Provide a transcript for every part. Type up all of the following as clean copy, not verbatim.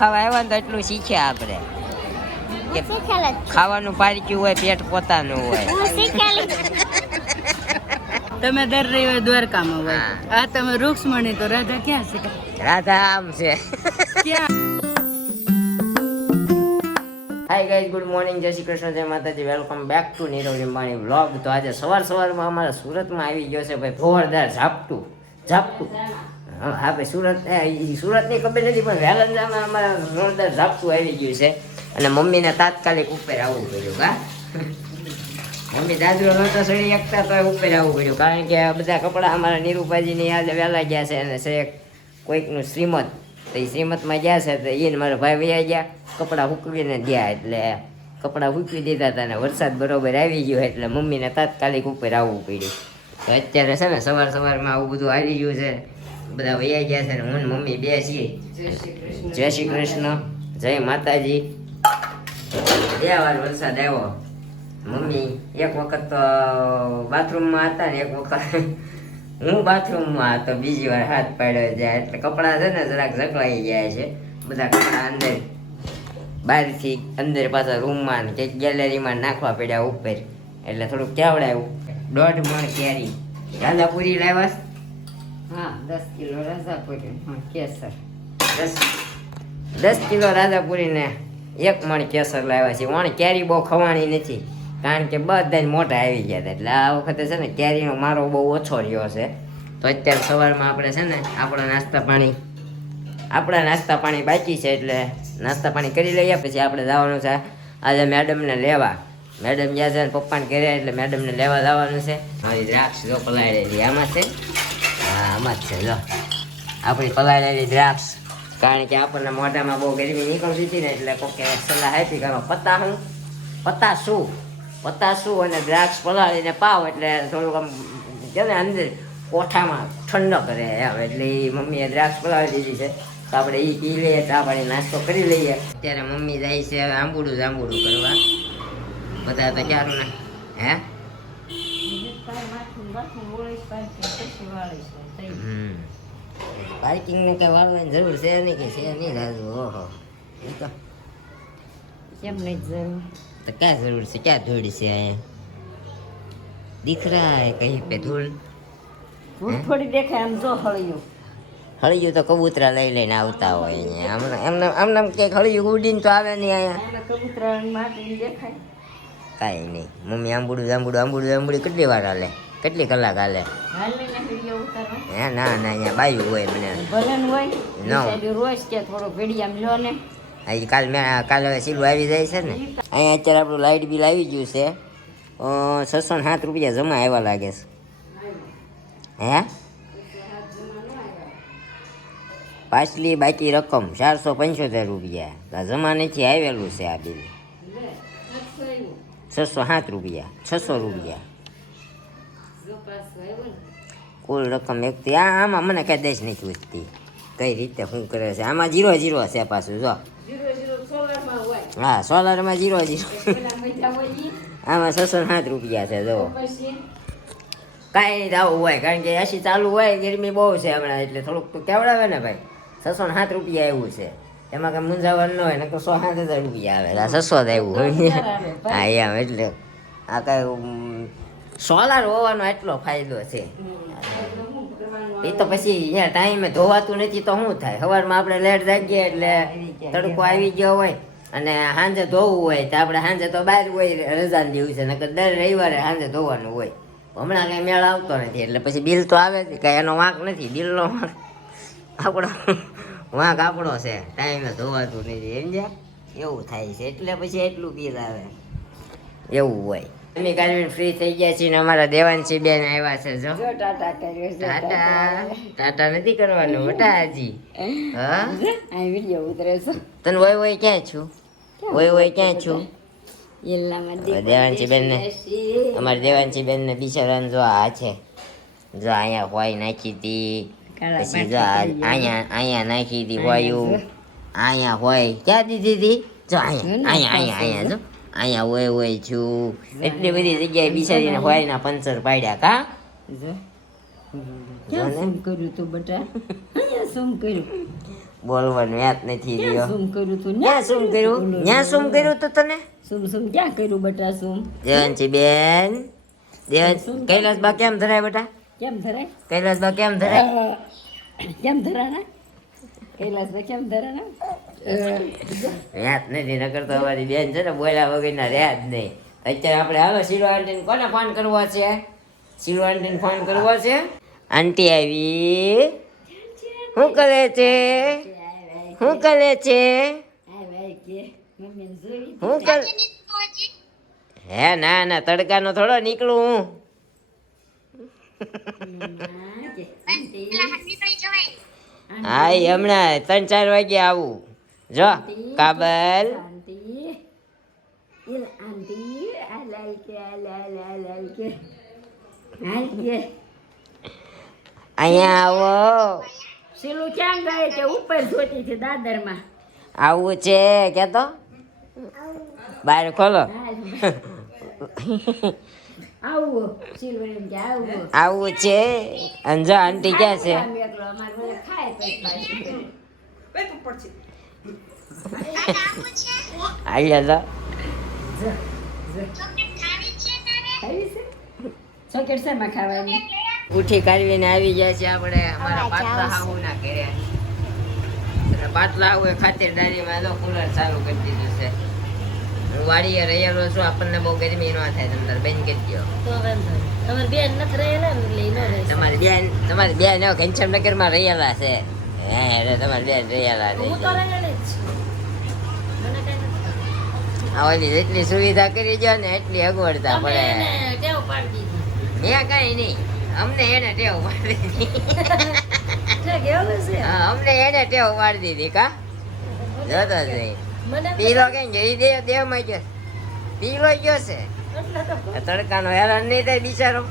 ખાવા આવ્યા તો એટલું શીખ્યા આપણે કે ખાવાનું પારક્યું હોય પેટ પોતાનું હોય. તમે દર રવિવારે દ્વારકામાં હોય. આ તમે રૂક્ષ્મણી તો રાધા ક્યાં છે? રાધા આમ છે. ક્યાં? હાય ગાઈઝ, ગુડ મોર્નિંગ, જય શ્રી કૃષ્ણ, જય માતાજી, welcome back to Nirav Limbani vlog. તો આજે સવારમાં અમારા સુરતમાં આવી ગયો છે ભાઈ જોરદાર ઝાપટું. હા ભાઈ સુરતની ખબર નથી પણ વેલંજામાં અમારા જોરદાર ઝાપટું આવી ગયું છે અને મમ્મીને તાત્કાલિક ઉપર આવવું પડ્યું. મમ્મી દાદરો નહોતા સડી એકતા તો ઉપર આવવું પડ્યું કારણ કે બધા કપડાં અમારા નીરુપાજીની યાદ વહેલા ગયા છે અને છે કોઈકનું શ્રીમત, તો એ શ્રીમતમાં ગયા છે તો એને મારા ભાઈ વયા ગયા કપડાં સૂકવીને ગયા, એટલે કપડાં સૂકવી દીધા હતા અને વરસાદ બરોબર આવી ગયો એટલે મમ્મીને તાત્કાલિક ઉપર આવવું પડ્યું. તો અત્યારે છે ને સવારમાં આવું બધું આવી ગયું છે, બધા વયા ગયા છે ને હું મમ્મી બે છીએ. જય શ્રી કૃષ્ણ, જય માતાજી. બે વાર વરસાદ આવ્યો. મમ્મી એક વખત તો બાથરૂમમાં હતા ને એક વખત હું બાથરૂમમાં હતો, બીજી વાર હાથ પાડ્યો જાય એટલે કપડાં છે ને જરાક ઝકલાઈ જાય છે. બધા કપડાં અંદર બહારથી અંદર પાછા રૂમમાં કે ગેલેરીમાં નાખવા પડ્યા ઉપર, એટલે થોડુંક કેવડાયું. 1.5 મણ કેરી રાજાપુરી લાવ્યા. હા, 10 કિલો રાજાપુરી. હા, કેસર 10 કિલો રાજાપુરી ને 1 મણ કેસર લાવ્યા છે. વણ કેરી બહુ ખવાણી નથી કારણ કે બધા મોટા આવી ગયા હતા, એટલે આ વખતે છે ને કેરીનો મારો બહુ ઓછો રહ્યો છે. તો અત્યારે સવારમાં આપણે છે ને આપણા નાસ્તા પાણી બાકી છે, એટલે નાસ્તા પાણી કરી લઈએ પછી આપણે જવાનું છે આજે મેડમને લેવા. મેડમ ગયા છે ને પપ્પાને ઘરે, એટલે મેડમને લેવા જવાનું છે. મારી દ્રાક્ષ જો પલાળેલી આમાં છે. હા, આમાં જ છે. જો આપણી પલાળેલી દ્રાક્ષ, કારણ કે આપણને મોઢામાં બહુ ગરમી નીકળતી હતી ને એટલે કોકે સલાહ આપી કે પતાસું અને દ્રાક્ષ પલાળીને પાવ એટલે થોડુંક આમ કે ને અંદર કોઠામાં ઠંડક રહે એમ, એટલે એ મમ્મીએ દ્રાક્ષ પલાળી દીધી છે. તો આપણે એ પી લઈએ, ચા પાણી નાસ્તો કરી લઈએ. અત્યારે મમ્મી જાય છે આંબુડું કરવા. બધા તો ક્યારું ને પાર્કિંગ ને કઈ વાળવાની જરૂર છે નહીં કે છે નહીં રાજુ? ઓહો, એ તો કેમ નહીં જરૂર? તો ક્યાં જરૂર છે? ક્યાં ધૂળ છે અહીંયા? દીખ રહા હે કहीं पे ધૂળ? થોડી દેખાય આમ જો હળિયું તો કબૂતરા લઈ લઈને આવતા હોય અહીંયા. આમને ક્યાંક હળિયું ઉડીને તો આવે નહીં અહીંયા. કબૂતરા માટી દેખાય કાંઈ નહીં. મમ્મી આંબુડું કેટલી વાર હાલે? કેટલી કલાક હાલે? હે ના અહીંયા બાયું હોય મને રોજ કે થોડો ભેડિયામ લો ને. કાલ હવે સીલું આવી જાય છે ને. અહીંયા અત્યારે આપણું લાઇટ બિલ આવી ગયું છે 607 રૂપિયા જમા આવ્યા લાગે છે. હે પાછલી બાકી રકમ 475 રૂપિયા જમા નથી આવેલું છે આ બિલ. 607 રૂપિયા 600 રૂપિયા કુલ રકમ એક. આમાં મને કઈ દેશ નથી પૂછતી કઈ રીતે શું કરે છે. આમાં 0 છે પાછું જો. હા, સોલારમાં 0. આમાં 607 રૂપિયા છે જો. કાંઈ નહીં આવું હોય કારણ કે એસી ચાલુ હોય, ગરમી બહુ છે હમણાં એટલે થોડુંક તો કેવડાવે ને ભાઈ. 607 રૂપિયા એવું છે, એમાં કંઈ મૂંઝાવાનું ન હોય ને 107,000 રૂપિયા આવે. 600 આવ્યું હોય. હા એમ, એટલે આ કાંઈ સોલાર હોવાનો એટલો ફાયદો છે. એ તો પછી અહીંયા ટાઈમે ધોવાતું નથી તો શું થાય? સવારમાં આપણે લેટ જાગીએ એટલે તડકો આવી ગયો હોય અને સાંજે ધોવું હોય તો આપણે સાંજે તો બહાર હોય રજાના દિવસે, નકર દર રવિવારે સાંજે ધોવાનું હોય. હમણાં કંઈ મેળ આવતો નથી એટલે પછી બિલ તો આવે છે, કાંઈ એનો વાંક નથી. બિલનો વાંક આપણો છે, ટાઈમે ધોવાતું નથી સમજ્યા, એવું થાય છે એટલે પછી એટલું બિલ આવે એવું હોય. અમે કાલવીન ફ્રી થઈ ગયા છીએ ને અમારા દેવાંશી બેન આવ્યા છે. જો ટાટા નથી કરવાનું બેટા હજી. હા, વિડીયો ઉતરે છે. તને હોય ક્યાં છું? હોય ક્યાં છું? દેવાંશી બેન ને, અમારી દેવાંશી બેન ને બિચારાને જો આ છે, જો અહીંયા હોય નાખી હતી, પછી જો અહીંયા નાખી હતી વાયુ, અહીંયા હોય ક્યાં દીધી હતી? જો અહીંયા જો અહીંયા હોય છું. એટલી બધી જગ્યાએ બિચારીને હોયના પંચર પાડ્યા. કા કર્યું તું બેટા? શું કર્યું? બોલવાનું યાદ નથી રહ્યો. શું કરું તું ક્યાં શું કર્યું? ક્યાં શું કર્યું તું તને? શું ક્યાં કર્યું બટા શું દેવાંશી બેન, કૈલાસબા કેમ ધરાય બેટા? કેમ ધરાય કૈલાસબા કેમ ધરાય? કેમ ધરાના કૈલાસભાઈ કેમ ધરાના યાદ નથી, નકર તો અમારી બેન છે ને બોલ્યા વગરના રહ્યા જ નહીં. અત્યારે આપણે હાલો શીરો આંટીને કોને ફોન કરવો છે? શીરો આંટીને ફોન કરવો છે. આંટી આવી, શું કરે છે? શું કરે છે? શું કરે? હે ના ના, તડકાનો થોડો નીકળું હું. હા ઈ હમણાં 3-4 વાગે આવું. જો કાબલ, અહીંયા આવો. શીલું ક્યાં ગયે છે? ઉપર જોતી છે દાદરમાં. આવું છે કે તો બહાર ખોલો. આવું શીલું એમ કે આવું આવું છે. અને જો આંટી ક્યાં છે? આલ્યા ચોકલેટ શેમાં ખાવાની? ઉઠી કાઢવીને આવી જાય છે આપણે અમારા પાટલા હાહુના ઘરે. અને પાટલા હાહુ એ ખાતરદારીમાં તો કુલર ચાલુ કરી દીધું છે. હું વાડીએ રહેલો છું, આપણને બહુ ગરમી ન થાય. તમે બંધ કરી દો. તો વાંધો નહીં. તમારી બેન નથી રહેલા ને એટલે ઈ ન રહેશે. તમારી બેન ઘનશ્યામનગરમાં રહેલા છે. હે એટલે તમારી બેન રહેલા હું તો રહેલી જ છું. મને કઈ નથી. આ ઓલી જેટલી સુવિધા કરી દો ને એટલી અગવડતા તમે પડે. એને ટેવ પાડી દીધી. મેં કઈ નહીં, અમને એને ટેવ પાડી દીધી. છે કેવું છે? હા, અમને એને ટેવ પાડી દીધી. કા જોતો જ નહીં. મને પીલો કેમ છે? ઈ દેહમાં ગયો પીલો ગયો છે. એટલે તો આ તડકાનો હેરાન નહીં થાય બિચારો.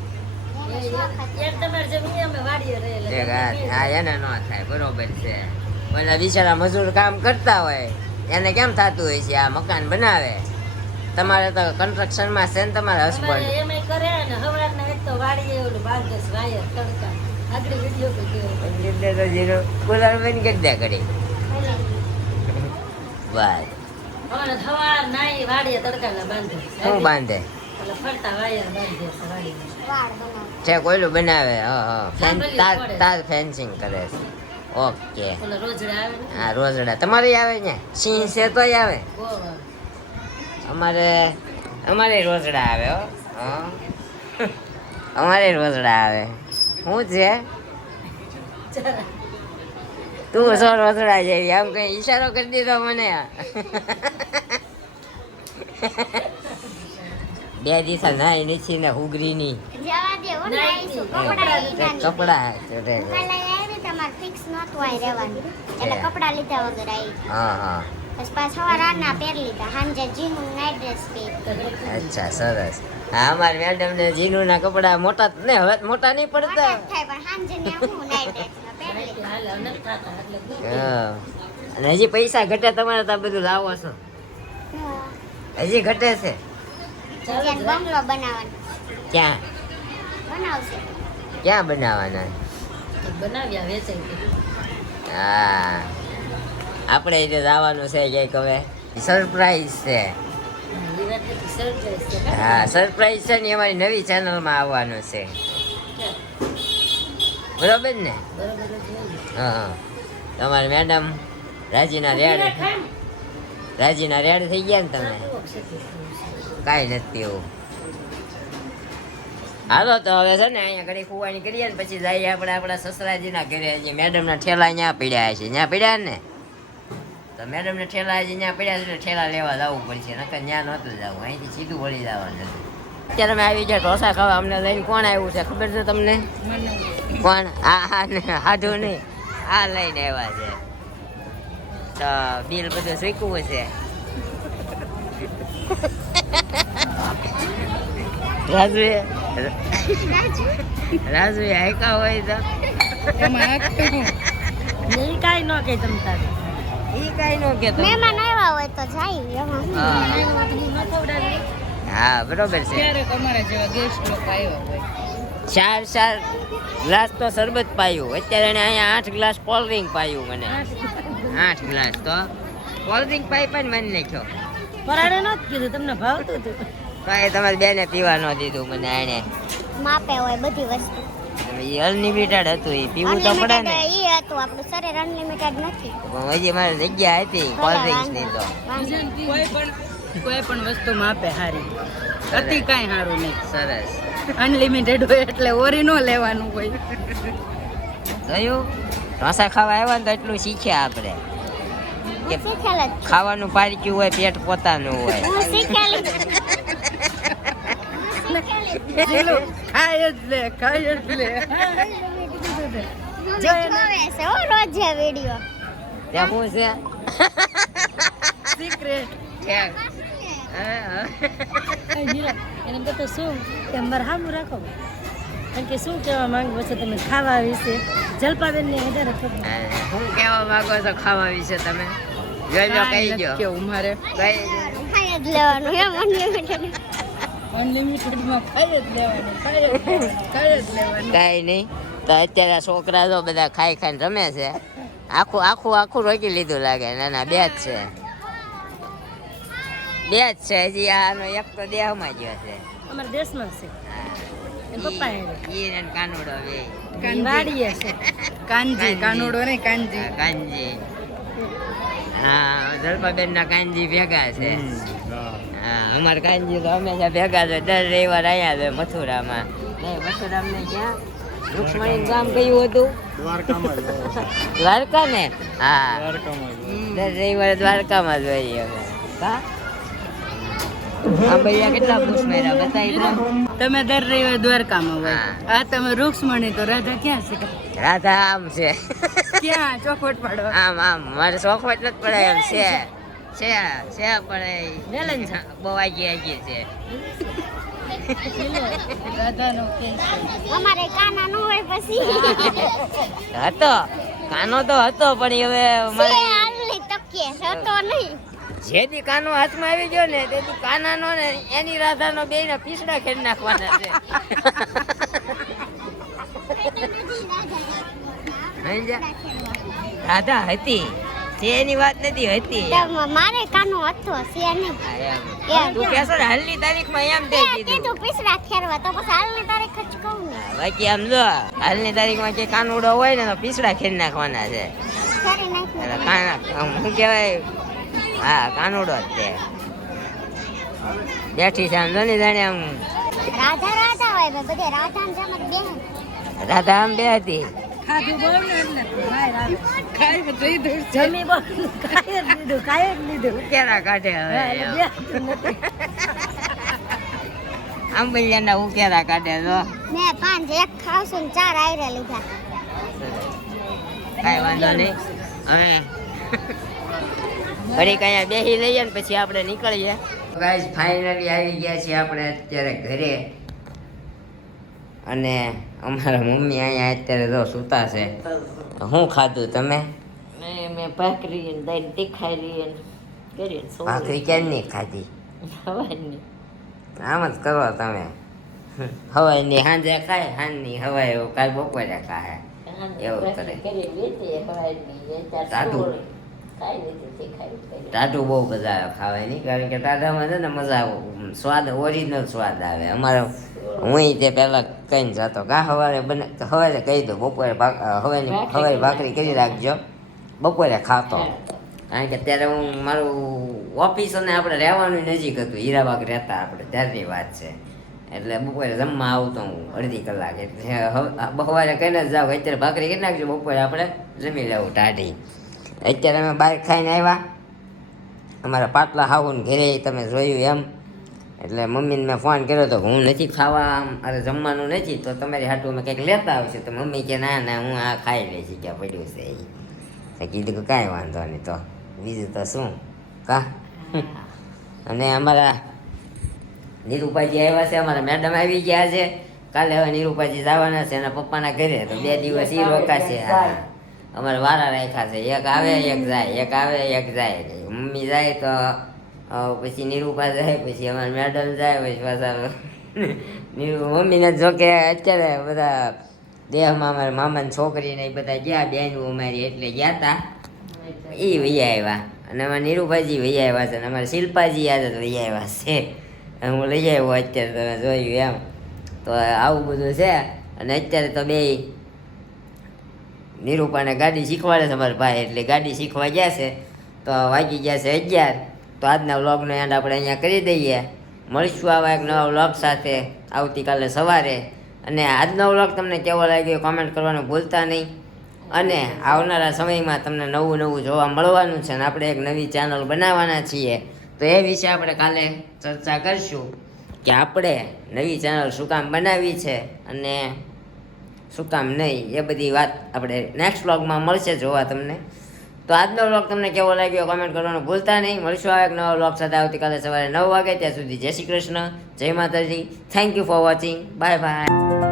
યાર તમારે જમીન અમે વાડીએ રહેલા. હા, એને ન થાય, બરોબર છે. ઓલા બિચારા મજૂર કામ કરતા હોય એને કેમ થતું હોય છે? આ મકાન બનાવે. તમારે તો કન્સ્ટ્રક્શનમાં છે ને તમારા અમારે હસબન્ડ. એમાંય કરે ને હવારના એક તો વાડીએ ઓલું બાંધે છે વાયર તડકા. આગળ વિડીયો તો કેવો. કુલર બંધ કરી દે કરી. બસ હવે સવાર નાઈ વાડીએ તડકાના બાંધે. શું બાંધે એટલે ફરતા વાયર બાંધે છે વાડીએ. છે? કોયલું બનાવે. સાંભળ્યું પડે. તાર ફેન્સિંગ કરે છે. ઓકે. ઓલા રોજડા આવે ને હા, રોજડા તમારે આવે ને? સિંહ છે તોય આવે. બહુ આવે. અમારે રોજડા આવે હો. હા. અમારે રોજડા આવે. શું છે? જરા. તું સો રોજડા જેવી આમ કઈ ઈશારો કરી દીધો મને. 2 દિવસ નાઈ નથી ને હુગરીની જવા દે હું નાઈશું કપડા લીધા ને કપડા. કાલે આવી તમારે ફિક્સ નહોતું આઈ રહેવાનું એટલે કપડા લીધા વગર આવી હા હા, પછી પાછા સવારના પહેર લીધા સાંજે જીનું નાઈટ ડ્રેસ પહેર અચ્છા, સરસ. હા, અમારી મેડમ ને જીનુના કપડા મોટા ને હવે મોટા નહીં પડતા. થાય પણ સાંજે ને હું નાઈટ ડ્રેસ પહેર લીધા હાલે અનક થાતા એટલે દુઃખ. હા. અને હજી પૈસા ઘટે તમારે તો આ બધું લાવો છો? હજી ઘટે છે? ચાલુ જ જેને બંગલો બનાવવાનો ક્યાં બનાવશે ક્યાં બનાવવાના? રાખ. બનાવ્યા વેચાઈ ગયું. હા, આપણે એટલે જવાનું છે ક્યાંક હવે. સરપ્રાઈઝ છે. એ વાત નથી, surprise છે. હા, સરપ્રાઈઝ છે ને અમારી નવી ચેનલમાં આવવાનું છે. બરોબર ને? બરોબર જ હોય. હા, તમારી મેડમ રાજીના રેડ થઈ ગયા ને તમે? કાંઈ નથી એવું. હાલો તો હવે છે ને અહીંયા ઘડી ખુવાની કરીએ ને પછી જઈએ આપણે આપણા સસરાજીના ઘરે. હજી મેડમના ઠેલા અહીંયા પડ્યા છે. ત્યાં પડ્યા ને તો મેડમને ઠેલા હજી ત્યાં પડ્યા છે એટલે ઠેલા લેવા જવું પડશે. નકર ત્યાં નહોતું જવું, અહીંથી સીધું વળી જવાનું. અત્યારે અમે આવી ગયા ઢોસા ખાવા. અમને લઈને કોણ આવ્યું છે ખબર છે તમને? કોણ? આ ને હાડું નહીં, આ લઈને આવ્યા છે. તો બિલ બધું શીખવું છે. રાજુ હાઈકા હોય તો નહીં કાંઈ ન કહે તમ તારે. ઈ કાંઈ ન કહેતો. મહેમાન આવ્યા હોય તો જાય એમાં હા. ન ખવડાવે. હા, બરોબર છે. ક્યારેક અમારા જેવા ગેસ્ટ લોકો આવ્યા હોય. 4 ગ્લાસ તો શરબત પાયું. અત્યારે એને અહીંયા 8 ગ્લાસ કોલ્ડ ડ્રિંક પાયું મને. 8 ગ્લાસ તો કોલ્ડ ડ્રિંક પાઈ પણ મને નાખ્યો. પરાડે નહોતું કીધું, તમને ભાવતું હતું. કાંઈ તમારી બેને પીવા ન દીધું મને આને. માપે હોય બધી વસ્તુ. એ અનલિમિટેડ હતું, એ પીવું તો પડે ને. એ હતું, આપણું શરીર અનલિમિટેડ નથી. પણ હજી મારી જગ્યા હતી કોલ્ડ ડ્રિંક્સ ની તો. કોઈ પણ વસ્તુ માપે હારી, અતિ કાંઈ સારું નહીં. સરસ અનલિમિટેડ હોય એટલે ઓરી નો લેવાનું હોય. જોયું ઢોસા ખાવા આવ્યા ને તો એટલું શીખ્યા આપણે કે શીખેલ જ. ખાવાનું પારક્યું હોય પેટ પોતાનું હોય. હું શીખેલી. ખાય જ લે, ખાય જ લે. જોવે છે હો રોજ વિડિયો. ત્યાં શું છે સિક્રેટ. ક્યાં? એને તો શું કે મારે સામું રાખો, કારણ કે શું કહેવા માંગો છો તમે ખાવા વિશે? જલપાબેન ને વધારે ખબર. શું કહેવા માંગો છો ખાવા વિશે તમે? જોઈ કહી દો. કેવું મારે કઈ ખાઈ જ લેવાનું એમ અનલિમિટેડ. અનલિમિટેડમાં ખાઈ જ લેવાનું, ખાઈ જ લેવાનું. કાંઈ નહીં. તો અત્યારે આ છોકરા તો બધા ખાઈ ખાઈને રમે છે. આખું રોકી લીધું લાગે. ના બે જ છે, હજી આનો એક તો દેહમાં ગયો છે. અમારા દેશમાં છે. એના પપ્પા ઈ ને કાનુડો બે. વાડીએ છે. કાનજી, કાનુડો ને કાનજી. કાનજી. હા જલપાબેન ના કાનજી ભેગા છે. હા અમારા કાનજી તો હંમેશા ભેગા છે. દર રવિવાર અહીંયા છે મથુરામાં. નહીં મથુરામ ને ક્યાં રૂક્ષ્મણી ગામ કયું હતું? દ્વારકા ને. હા દર રવિવારે દ્વારકામાં જ હોઈએ અમે. હા ભૈયા કેટલા ખુશ મેરા બતાવી દો. તમે દર રવિવારે દ્વારકામાં હોય. હા. આ તમે રૂક્ષ્મણી તો રાધા ક્યાં છે? રાધા આમ છે ક્યાં ચોખવટ પાડો? આમ મારે ચોખવટ નથી પડાય એમ છે પણ વેલણ છે. બહુ આગી છે. રાધાનો કેસ છે. અમારે કાના નો હોય પછી. હતો કાનો તો હતો પણ એ હવે મારે હાલની તકીએ હતો નહીં. જેથી કાનો હાથમાં આવી ગયો ને તેથી કાનાનો ને એની રાધાનો બે ના પીસડા ખેડી નાખવાના છે. સમજ્યા? રાધા હતી તે એની વાત નથી હતી. મારે કાનો હતો છે નહીં. તું કેસો ને હાલની તારીખમાં એમ તે કીધું. કીધું પીસડા ખેરવા તો પછી હાલની તારીખ જ કહું ને. બાકી આમ જો હાલની તારીખમાં કે કાનુડો હોય ને તો પીસડા ખેડી નાખવાના છે. ખેરી નાખી. એટલે કાના શું કહેવાય? હા કાનુડો જ તે બેઠી છે આમ જો ને જાણે આમ રાધા હોય બધે રાધા ને જમક બેન. રાધા આમ બે હતી. ખાધું બહુ ને એટલે બહાર આવે. ખાઈ બધું દૂર જમી બહુ ખાઈ જ લીધું. ઉકેરા કાઢે હવે હા, એટલે બેસતું નથી. આંબલિયાના ઉકેરા કાઢે તો મેં 5 એક ખાવશું ને 4 આયરે લીધા. કાંઈ વાંધો નહીં. હવે ઘડીક અહીંયા બેસી લઈએ ને પછી આપણે નીકળીએ. ગાઈસ ફાઇનલી આવી ગયા છીએ આપણે અત્યારે ઘરે. અને અમારા મમ્મી અહીંયા અત્યારે તો સૂતા છે. શું ખાધું તમે? મેં ભાખરી ને દાળ તીખારી ને કરી ભાખરી કેમની ખાધી? સવારની. આમ જ કરો તમે. હવાઈની સાંજે ખાય, સાંજની હવાઈ કાલ બપોરે ખાય. એવું કરે. ટાઢું બહુ મજા આવે ખાવાની, કારણ કે ટાઢામાં છે ને મજા આવે, સ્વાદ ઓરિજિનલ સ્વાદ આવે. અમારે હું તે પહેલા કહીને જતો કા સવારે કહી દો બપોરે હવાઈ ભાખરી કરી રાખજો, બપોરે ખાતો. કારણ કે ત્યારે હું મારું ઓફિસ અને આપણે રહેવાનું નજીક હતું, હીરાબાગ રહેતા આપણે ત્યારની વાત છે. એટલે બપોરે જમવા આવતો હું અડધી કલાક, એટલે સવારે કહીને જ જાવ અત્યારે ભાખરી કરી નાખજો, બપોરે આપણે જમી લેવું ટાઢી. અત્યારે અમે બહાર ખાઈને આવ્યા, અમારા પાટલા હાવું ઘરે તમે જોયું એમ. એટલે મમ્મીને મેં ફોન કર્યો હતો કે હું નથી ખાવા, અરે જમવાનું નથી તો તમારી હાટું મેં કંઈક લેતા આવશે. તો મમ્મી કે ના હું આ ખાઈ લઈશ, ક્યાં પડ્યું છે એ. કીધું કે કાંઈ વાંધો નહીં, તો બીજું તો શું કા. અને અમારા નીરુપાજી આવ્યા છે, અમારા મેડમ આવી ગયા છે. કાલે હવે નીરુપાજી જવાના છે એના પપ્પાના ઘરે, તો 2 દિવસ એ રોકાશે. હા અમારે વારા રાખ્યા છે, એક આવે એક જાય, એક આવે એક જાય. મમ્મી જાય તો પછી નીરુપા જાય, પછી અમારા મેડમ જાય, પછી પાછા મમ્મીને જો કે અત્યારે બધા દેહમાં અમારા મામાની છોકરી ને એ બધા ગયા બેન અમારી, એટલે ગયા હતા. એ વૈયા આવ્યા અને અમારા નીરુભાઈજી વૈયા આવ્યા છે અને અમારા શિલ્પાજી યાદ જ વૈયા આવ્યા છે અને હું લઈ આવ્યો અત્યારે તમે જોયું એમ તો આવું બધું છે અને અત્યારે તો બે નીરુપાને ગાડી શીખવાડે છે અમારા ભાઈ એટલે ગાડી શીખવા ગયા છે તો વાગી ગયા છે 11 તો આજના વ્લોગનો એન્ડ આપણે અહીંયા કરી દઈએ મળીશું આવા એક નવા વ્લોગ સાથે આવતીકાલે સવારે અને આજનો વ્લોગ તમને કેવો લાગ્યો કોમેન્ટ કરવાનું ભૂલતા નહીં અને આવનારા સમયમાં તમને નવું નવું જોવા મળવાનું છે અને આપણે એક નવી ચેનલ બનાવવાના છીએ તો એ વિશે આપણે કાલે ચર્ચા કરીશું કે આપણે નવી ચેનલ શું કામ બનાવી છે અને શું કામ નહીં એ બધી વાત આપણે નેક્સ્ટ વ્લોગમાં મળશે જોવા તમને તો આજનો વ્લોગ તમને કેવો લાગ્યો કોમેન્ટ કરવાનું ભૂલતા નહીં મળીશું આ એક નવા વ્લોગ સાથે આવતીકાલે સવારે 9 વાગે ત્યાં સુધી જય શ્રી કૃષ્ણ જય માતાજી thank you for watching bye bye